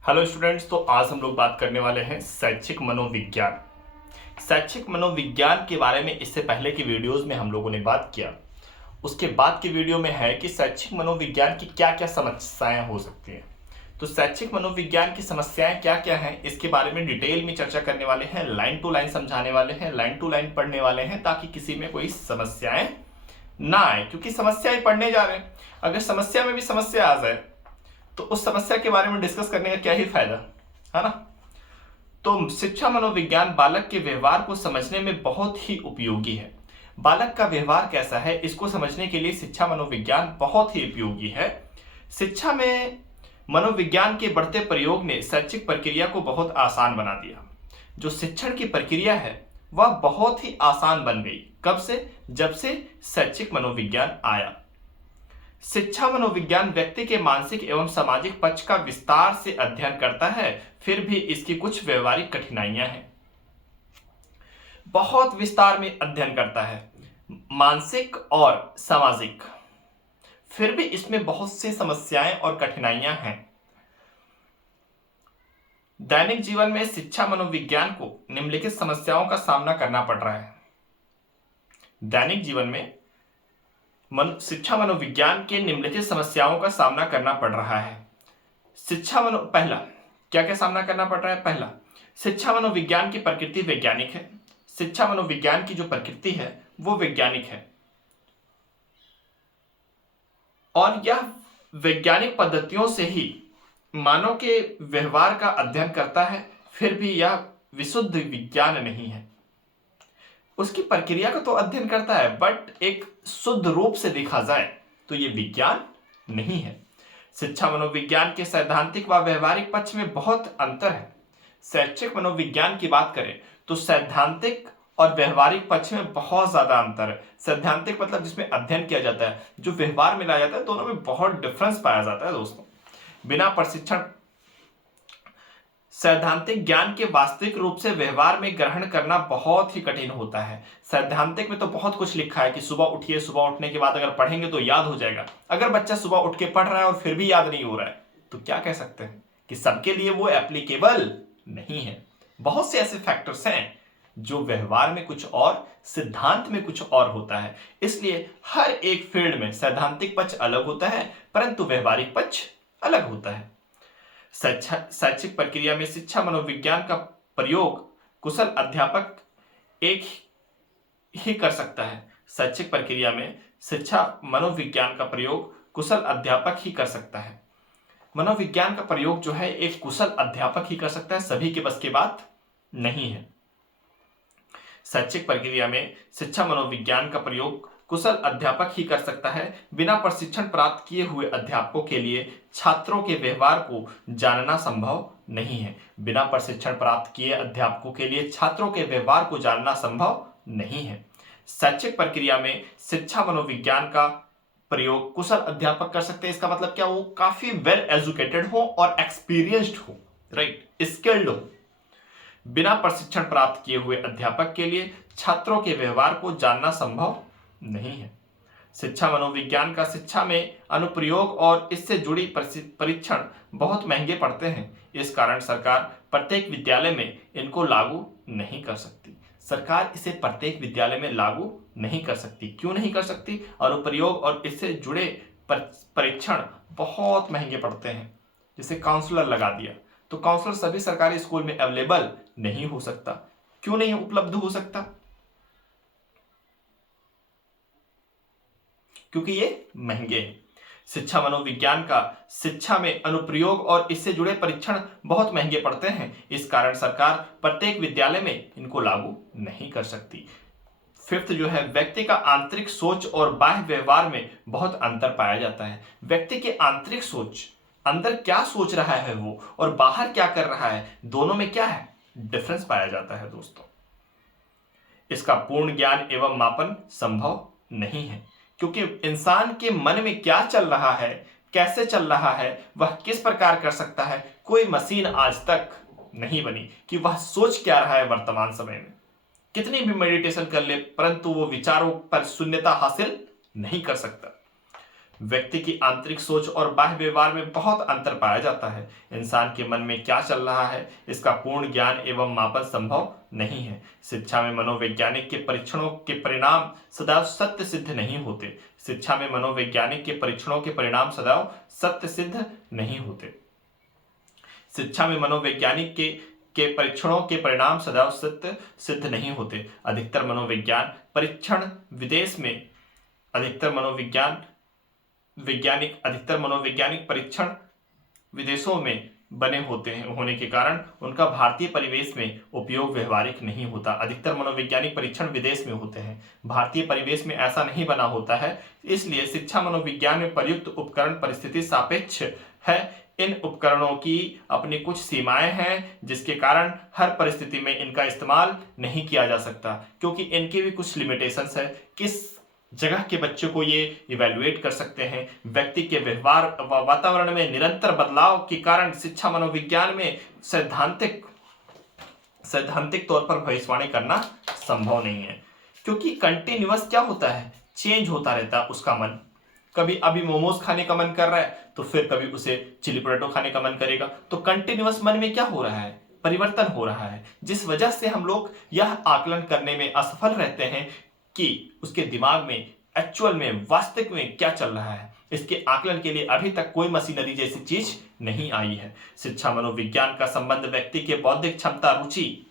Hello students, तो आज हम लोग बात करने वाले हैं शैक्षिक मनोविज्ञान। शैक्षिक मनोविज्ञान के बारे में इससे पहले की वीडियोस में हम लोगों ने बात किया। उसके बाद की वीडियो में है कि शैक्षिक मनोविज्ञान की क्या क्या समस्याएं हो सकती हैं। तो शैक्षिक मनोविज्ञान की समस्याएं क्या क्या हैं इसके बारे में डिटेल में चर्चा करने वाले हैं, लाइन टू लाइन समझाने वाले हैं, लाइन टू लाइन पढ़ने वाले हैं, ताकि किसी में कोई समस्याएं ना आए। क्योंकि समस्याएं पढ़ने जा रहे हैं, अगर समस्या में भी समस्या आ जाए तो उस समस्या के बारे में डिस्कस करने का क्या ही फायदा, है ना। तो शिक्षा मनोविज्ञान बालक के व्यवहार को समझने में बहुत ही उपयोगी है। बालक का व्यवहार कैसा है इसको समझने के लिए शिक्षा मनोविज्ञान बहुत ही उपयोगी है। शिक्षा में मनोविज्ञान के बढ़ते प्रयोग ने शैक्षिक प्रक्रिया को बहुत आसान बना दिया। जो शिक्षण की प्रक्रिया है वह बहुत ही आसान बन गई। कब से? जब से शैक्षिक मनोविज्ञान आया। शिक्षा मनोविज्ञान व्यक्ति के मानसिक एवं सामाजिक पक्ष का विस्तार से अध्ययन करता है, फिर भी इसकी कुछ व्यवहारिक कठिनाइयां हैं। बहुत विस्तार में अध्ययन करता है, मानसिक और सामाजिक, फिर भी इसमें बहुत सी समस्याएं और कठिनाइयां हैं। दैनिक जीवन में शिक्षा मनोविज्ञान को निम्नलिखित समस्याओं का सामना करना पड़ रहा है। दैनिक जीवन में शिक्षा मनोविज्ञान के निम्नलिखित समस्याओं का सामना करना पड़ रहा है। पहला, क्या क्या सामना करना पड़ रहा है? पहला, शिक्षा मनोविज्ञान की प्रकृति वैज्ञानिक है। शिक्षा मनोविज्ञान की जो प्रकृति है वो वैज्ञानिक है और यह वैज्ञानिक पद्धतियों से ही मानव के व्यवहार का अध्ययन करता है, फिर भी यह विशुद्ध विज्ञान नहीं है। उसकी प्रक्रिया का तो अध्ययन करता है, बट एक शुद्ध रूप से देखा जाए तो यह विज्ञान नहीं है। शिक्षा मनोविज्ञान के सैद्धांतिक व व्यवहारिक पक्ष में बहुत अंतर है। शैक्षिक मनोविज्ञान की बात करें तो सैद्धांतिक और व्यवहारिक पक्ष में बहुत ज्यादा अंतर है। सैद्धांतिक मतलब जिसमें अध्ययन किया जाता है, जो व्यवहार में लाया जाता है, दोनों में बहुत डिफरेंस पाया जाता है दोस्तों। बिना प्रशिक्षण सैद्धांतिक ज्ञान के वास्तविक रूप से व्यवहार में ग्रहण करना बहुत ही कठिन होता है। सैद्धांतिक में तो बहुत कुछ लिखा है कि सुबह उठिए, सुबह उठने के बाद अगर पढ़ेंगे तो याद हो जाएगा। अगर बच्चा सुबह उठ के पढ़ रहा है और फिर भी याद नहीं हो रहा है तो क्या कह सकते हैं कि सबके लिए वो एप्लीकेबल नहीं है। बहुत से ऐसे फैक्टर्स हैं जो व्यवहार में कुछ और, सिद्धांत में कुछ और होता है। इसलिए हर एक फील्ड में सैद्धांतिक पक्ष अलग होता है परंतु व्यवहारिक पक्ष अलग होता है। शैक्षिक प्रक्रिया में शिक्षा मनोविज्ञान का प्रयोग कुशल अध्यापक एक ही कर सकता है। शैक्षिक प्रक्रिया में शिक्षा मनोविज्ञान का प्रयोग कुशल अध्यापक ही कर सकता है। मनोविज्ञान का प्रयोग जो है एक कुशल अध्यापक ही कर सकता है, सभी के बस की बात नहीं है। शैक्षिक प्रक्रिया में शिक्षा मनोविज्ञान का प्रयोग कुशल अध्यापक ही कर सकता है। बिना प्रशिक्षण प्राप्त किए हुए अध्यापकों के लिए छात्रों के व्यवहार को जानना संभव नहीं है। बिना प्रशिक्षण प्राप्त किए अध्यापकों के लिए छात्रों के व्यवहार को जानना संभव नहीं है। शैक्षिक प्रक्रिया में शिक्षा मनोविज्ञान का प्रयोग कुशल अध्यापक कर सकते हैं। इसका मतलब क्या? वो काफी वेल एजुकेटेड हो और एक्सपीरियंस्ड हो, राइट, स्किल्ड हो। बिना प्रशिक्षण प्राप्त किए हुए अध्यापक के लिए छात्रों के व्यवहार को जानना संभव नहीं है। शिक्षा मनोविज्ञान का शिक्षा में अनुप्रयोग और इससे जुड़ी परीक्षण बहुत महंगे पड़ते हैं। इस कारण सरकार प्रत्येक विद्यालय में इनको लागू नहीं कर सकती। सरकार इसे प्रत्येक विद्यालय में लागू नहीं कर सकती। क्यों नहीं कर सकती? अनुप्रयोग और इससे जुड़े परीक्षण बहुत महंगे पड़ते हैं। जैसे काउंसलर लगा दिया तो काउंसलर सभी सरकारी स्कूल में अवेलेबल नहीं हो सकता। क्यों नहीं उपलब्ध हो सकता? क्योंकि ये महंगे हैं। शिक्षा मनोविज्ञान का शिक्षा में अनुप्रयोग और इससे जुड़े परीक्षण बहुत महंगे पड़ते हैं। इस कारण सरकार प्रत्येक विद्यालय में इनको लागू नहीं कर सकती। फिफ्थ जो है, व्यक्ति का आंतरिक सोच और बाह्य व्यवहार में बहुत अंतर पाया जाता है। व्यक्ति के आंतरिक सोच, अंदर क्या सोच रहा है वो, और बाहर क्या कर रहा है, दोनों में क्या है? डिफरेंस पाया जाता है दोस्तों। इसका पूर्ण ज्ञान एवं मापन संभव नहीं है, क्योंकि इंसान के मन में क्या चल रहा है, कैसे चल रहा है, वह किस प्रकार कर सकता है, कोई मशीन आज तक नहीं बनी कि वह सोच क्या रहा है वर्तमान समय में। कितनी भी मेडिटेशन कर ले परंतु वो विचारों पर शून्यता हासिल नहीं कर सकता। व्यक्ति की आंतरिक सोच और बाह्य व्यवहार में बहुत अंतर पाया जाता है। इंसान के मन में क्या चल रहा है, इसका पूर्ण ज्ञान एवं मापन संभव नहीं है। शिक्षा में मनोवैज्ञानिक के परीक्षणों के परिणाम सदैव सत्य सिद्ध नहीं होते। शिक्षा में मनोवैज्ञानिक के परीक्षणों के परिणाम सदैव सत्य सिद्ध नहीं होते। शिक्षा में मनोवैज्ञानिक के परीक्षणों के परिणाम सदैव सत्य सिद्ध नहीं होते। अधिकतर मनोविज्ञान परीक्षण विदेश में अधिकतर मनोवैज्ञानिक परीक्षण विदेशों में बने होने के कारण उनका भारतीय परिवेश में उपयोग व्यवहारिक नहीं होता। अधिकतर मनोवैज्ञानिक परीक्षण विदेश में होते हैं, भारतीय परिवेश में ऐसा नहीं बना होता है। इसलिए शिक्षा मनोविज्ञान में प्रयुक्त उपकरण परिस्थिति सापेक्ष है। इन उपकरणों की अपनी कुछ सीमाएं हैं, जिसके कारण हर परिस्थिति में इनका इस्तेमाल नहीं किया जा सकता, क्योंकि इनके भी कुछ लिमिटेशंस है। किस जगह के बच्चों को ये इवेल्युएट कर सकते हैं। व्यक्ति के व्यवहार व वातावरण में निरंतर बदलाव के कारण शिक्षा मनोविज्ञान में सैद्धांतिक तौर पर भविष्यवाणी करना संभव नहीं है, क्योंकि कंटिन्यूअस क्या होता है, चेंज होता रहता है उसका मन। कभी अभी मोमोज खाने का मन कर रहा है तो फिर कभी उसे चिली पोटैटो खाने का मन करेगा। तो कंटिन्यूअस मन में क्या हो रहा है, परिवर्तन हो रहा है, जिस वजह से हम लोग यह आकलन करने में असफल रहते हैं कि उसके दिमाग में एक्चुअल में वास्तविक में क्या चल रहा है। इसके आकलन के लिए अभी तक कोई मशीनरी जैसी चीज नहीं आई है। शिक्षा मनोविज्ञान का संबंध व्यक्ति के बौद्धिक क्षमता, रुचि,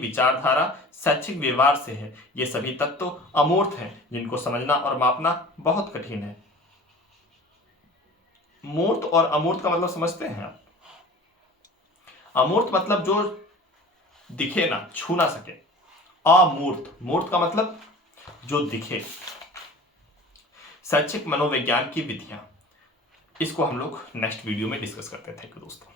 विचारधारा, शैक्षिक व्यवहार से है। ये सभी तत्व तो अमूर्त हैं, जिनको समझना और मापना बहुत कठिन है। मूर्त और अमूर्त का मतलब समझते हैं आप? अमूर्त मतलब जो दिखे ना, छू ना सके। मूर्त का मतलब जो दिखे। शैक्षिक मनोविज्ञान की विधियां, इसको हम लोग नेक्स्ट वीडियो में डिस्कस करते हैं। थैंक यू दोस्तों।